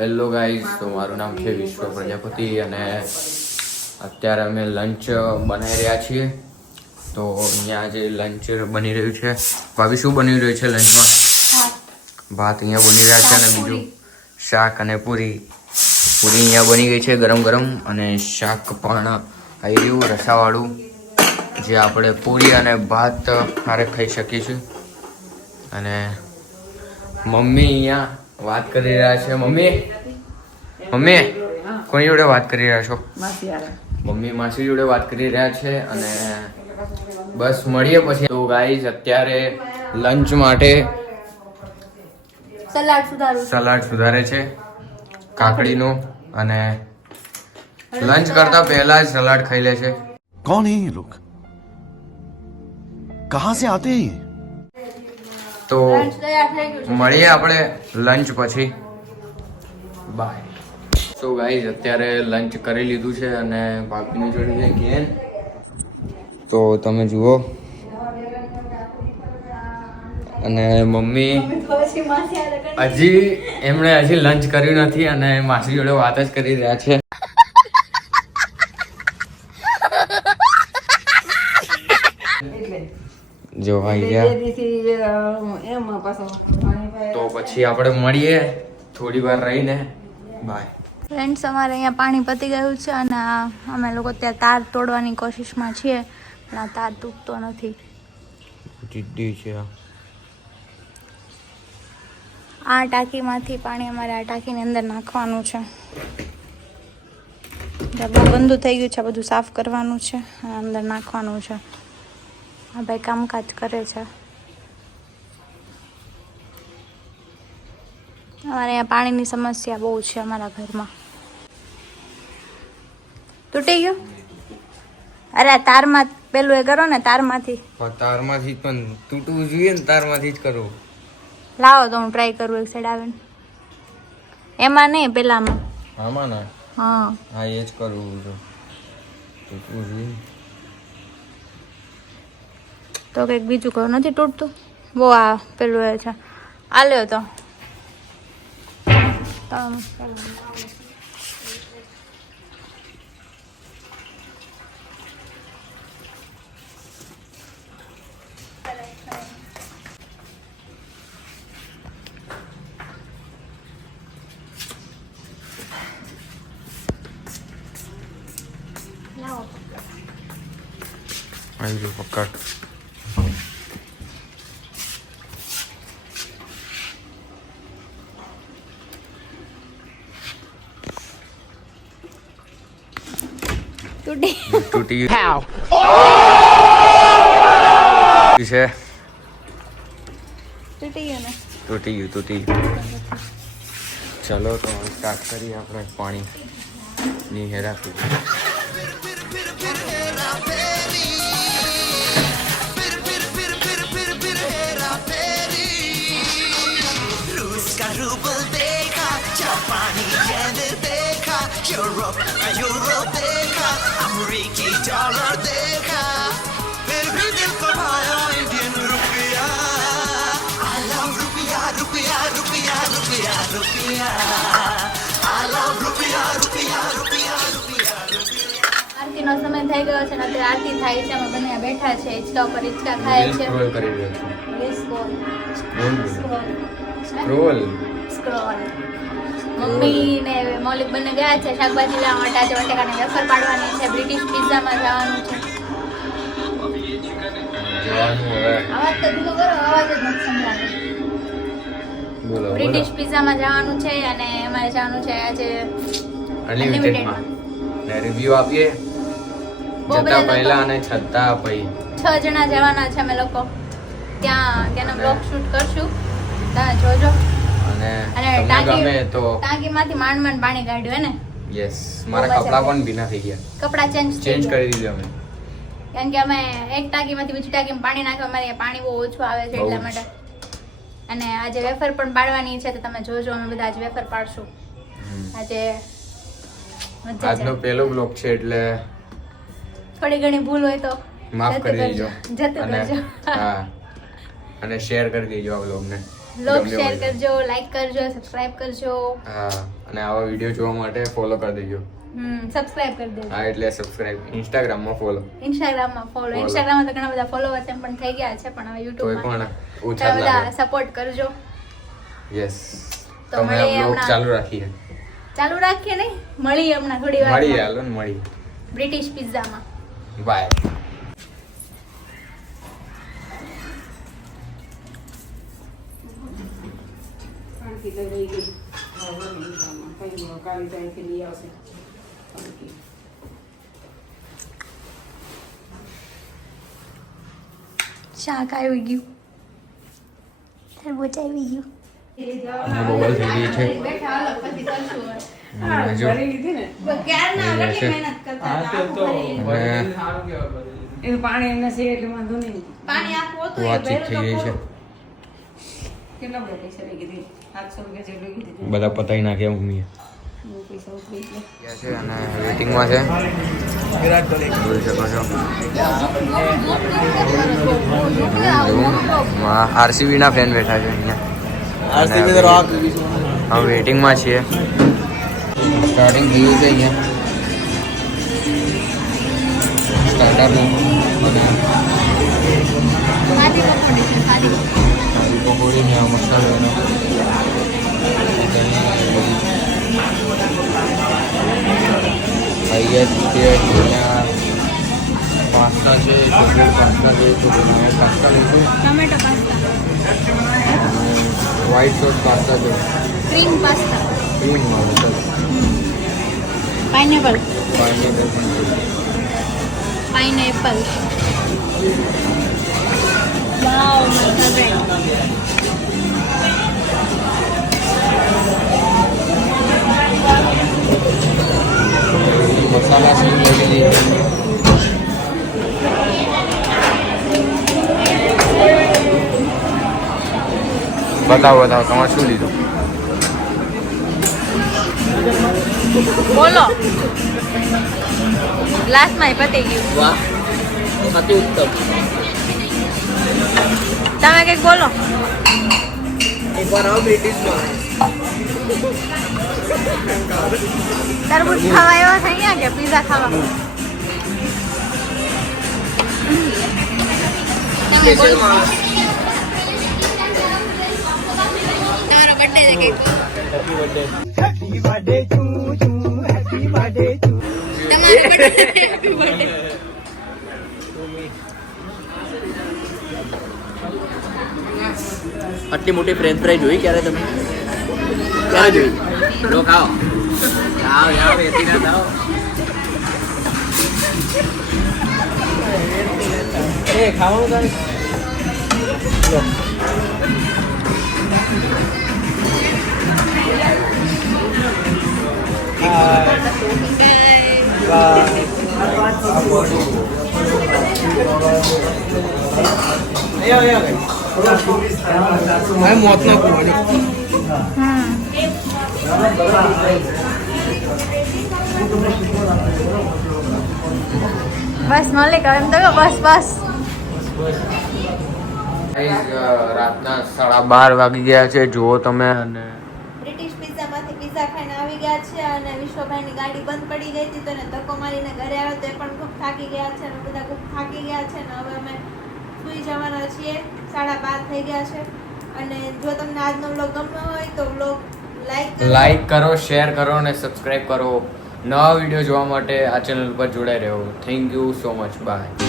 Hello guys તો મારું નામ છે વિશ્વ પ્રજાપતિ અને અત્યારે અમે લંચ બનાવી રહ્યા છીએ. તો અહીંયા આજે લંચ બની રહ્યું છે. ભાભી, શું બની રહ્યું છે લંચમાં ભાત અહીંયા બની રહ્યા છે અને બીજું શાક અને પૂરી. પૂરી અહીંયા બની ગઈ છે ગરમ ગરમ અને શાક પણ આવી રહ્યું, રસાવાળું. જે આપણે પૂરી અને ભાત હારે ખાઈ શકીશું અને મમ્મી અહીંયા વાત કરી રહ્યા છે મમ્મી? મમ્મી કોની જોડે વાત કરી રહ્યા છો? મમ્મી માસી જોડે વાત કરી રહ્યા છે અને બસ મળીએ પછી. તો ગાઈઝ અત્યારે લંચ માટે સલાડ સુધારે સલાડ સુધારે છે કાકડીનો અને લંચ કરતા પહેલા જ સલાડ ખાઈ લે છે. કોણ હે લોક કહા સે આતે હે તો મળીએ આપણે લંચ પછી. બાય સો ગાઈઝ અત્યારે લંચ કરી લીધું છે અને ભાભીની જોડે છે ઘેન તો તમે જુઓ. અને મમ્મી. હજી એમણે હજી લંચ કર્યું નથી અને માસી જોડે વાત જ કરી રહ્યા છે. જો ભાઈ ગયા. તો પછી આપણે મળીએ. થોડી વાર રહીને. બાય ફ્રેન્ડ્સ અમારે અહીંયા પાણી પતી ગયું છે અને અમે લોકો ત્યાં તાર તોડવાની કોશિશમાં છીએ પણ આ તાર તૂટતો નથી. જીદ્દી છે. આ ટાંકીમાંથી પાણી અમારે આ ટાંકીની અંદર નાખવાનું છે. બધું બંધ થઈ ગયું છે બધું સાફ કરવાનું છે અને અંદર નાખવાનું છે. આ ભાઈ કામકાજ કરે છે. અમારે અહીંયા પાણીની સમસ્યા બહુ છે અમારા ઘરમાં. તૂટી ગયું? અરે તારમાં પેલું એ કરો ને તારમાંથી. તારમાંથી પણ તૂટવું જોઈએ ને તારમાંથી જ કરવું. લાવો તો હું ટ્રાય કરું એક સાઈડ આવીને. એમાં નહીં પેલામાં. આમાં ના? હા. હા એ જ કરવું તૂટવું જોઈએ તો કંઈક બીજું કહો નથી તૂટતું બહુ આ પેલું એ છે આ લ્યો તો તમ. લાવો. આવી ગયું પકડ તૂટી ગયું છે તૂટી ગયું ને તૂટી ગયું તૂટી ગયું ચલો તો સ્ટાર્ટ કરીએ આપણે પાણી ની હેરાફેરી Europe. થઈ ગયો છે ને અત્યારે આરતી થાય છે અમે બંને બેઠા છે હિંચકા ઉપર હિંચકા ખાય છે. સ્ક્રોલ કરી રહ્યો છું. સ્ક્રોલ સ્ક્રોલ સ્ક્રોલ મમ્મી ને મૌલિક બંને ગયા છે શાકભાજી લેવા માટે. આજે વટેકાને વેફર પાડવાની છે બ્રિટિશ પિઝામાં જવાનું છે. અવાજ તો ધીમો કરો અવાજ જ નથી સંભળાતો. બ્રિટિશ પિઝામાં જવાનું છે અને અમારે જવાનું છે આજે અનલિમિટેડમાં રિવ્યુ આપીએ. જતા પહેલા અને છતા પછી. છ જણા જવાના છે અમે લોકો. ત્યાં ત્યાંનો બ્લોગ શૂટ કરશું. તમે જોજો. અને તમને ટાંકી ગમે તો ટાંકીમાંથી માંડ માંડ પાણી કાઢ્યું હે ને? યસ મારા કપડા પણ ભીના થઈ ગયા. કપડા ચેન્જ ચેન્જ કરી દીધા અમે. કારણ કે અમે એક ટાંકીમાંથી બીજી ટાંકીમાં પાણી નાખવા અમારે પાણી બહુ ઓછું આવે છે એટલા માટે. અને આજે વેફર પણ પાડવાની છે તો તમે જોજો અમે બધા આજે વેફર પાડશું. આજે આજનો પહેલો બ્લોગ છે એટલે થોડી ઘણી ભૂલ હોય તો માફ કરી દેજો. જતું રહેજો હા. અને શેર કરી દેજો આ લોક ગમ્યો શેર કરજો લાઈક કરજો સબસ્ક્રાઇબ કરજો. હા. અને આવા વિડિયો જોવા માટે ફોલો કરી દેજો. હમ સબસ્ક્રાઇબ કરી દેજો. હા એટલે સબસ્ક્રાઇબ ફોલો તો ઘણા બધા ફોલોવર્સ એમ પણ થઈ ગયા છે પણ હવે પણ ઓછા બધા સપોર્ટ કરજો. યસ તો મળીએ ચાલુ રાખીએ. ચાલુ રાખીએ નહીં? મળીએ હમણાં થોડી મળીએ વાર હાલો ને મળીએ. બ્રિટિશ પિઝામાં બાય. શાક આવી ગયું તરબૂચ આવી ગયું અને બબલ થઈ ગઈ છે. બધા પતાઈ નાખ્યા મમ્મીએ. વેટિંગમાં છે. જોઈ શકો છો. આરસીબી ના ફેન બેઠા છે અહીંયા. આરસીબી તો રોક હવે વેટિંગમાં છીએ. સ્ટાર્ટિંગ થયું છે અહીંયા. સ્ટાર્ટરનું અને પકોડી છે, ને મસાલો અહીંયા છે. અહીંયા પાસ્તા છે પાસ્તા છે પાસ્તા લઈશું tomato pasta. White sauce pasta છે ક્રીમ પાસ્તા ક્રીમ વાળો છે પાઇનેપલ પાઇનેપલ પણ છે પાઇનેપલ વાવ બતાવો બતાવો તમારે શું લીધું? બોલો. ગ્લાસમાં પતી ગયું. વાહ અતિ ઉત્તમ. તમે કંઈક બોલો. એકવાર આવો બ્રિટિશમાં. તરબૂચ ખાવા એવા થઈ ગયા કે પીઝા ખાવા? તમે બોલો બર્થડે છે કંઈક તમારો બર્થડે હેપી બર્થડે આટલી મોટી ફ્રેન્ચ ફ્રાઈ જોઈ ક્યારે તમે? ક્યારે જોઈ? લો ખાઓ. ખાઓ જાઓ એથી ના ખાઓ એ ખાવાનું તારે લો મોત નો બસ મલિક એમ તો બસ બસ. રાતના સાડા બાર વાગી ગયા છે જુઓ તમે અને બ્રિટિશ પિઝામાંથી પિઝા ખાઈને આવી ગયા છે અને વિશ્વભાઈની ગાડી બંધ પડી ગઈ હતી તો એને ધક્કો મારીને ઘરે આવ્યો તો એ પણ ખૂબ થાકી ગયા છે અને બધા ખૂબ થાકી ગયા છે અને હવે અમે સૂઈ જવાના છીએ. સાડા બાર થઈ ગયા છે. અને જો તમને આજનો વ્લોગ ગમ્યો હોય તો વ્લોગ લાઈક લાઈક કરો શેર કરો અને સબસ્ક્રાઈબ કરો. નવા વીડિયો જોવા માટે આ ચેનલ પર જોડાઈ રહ્યો. Thank you so much bye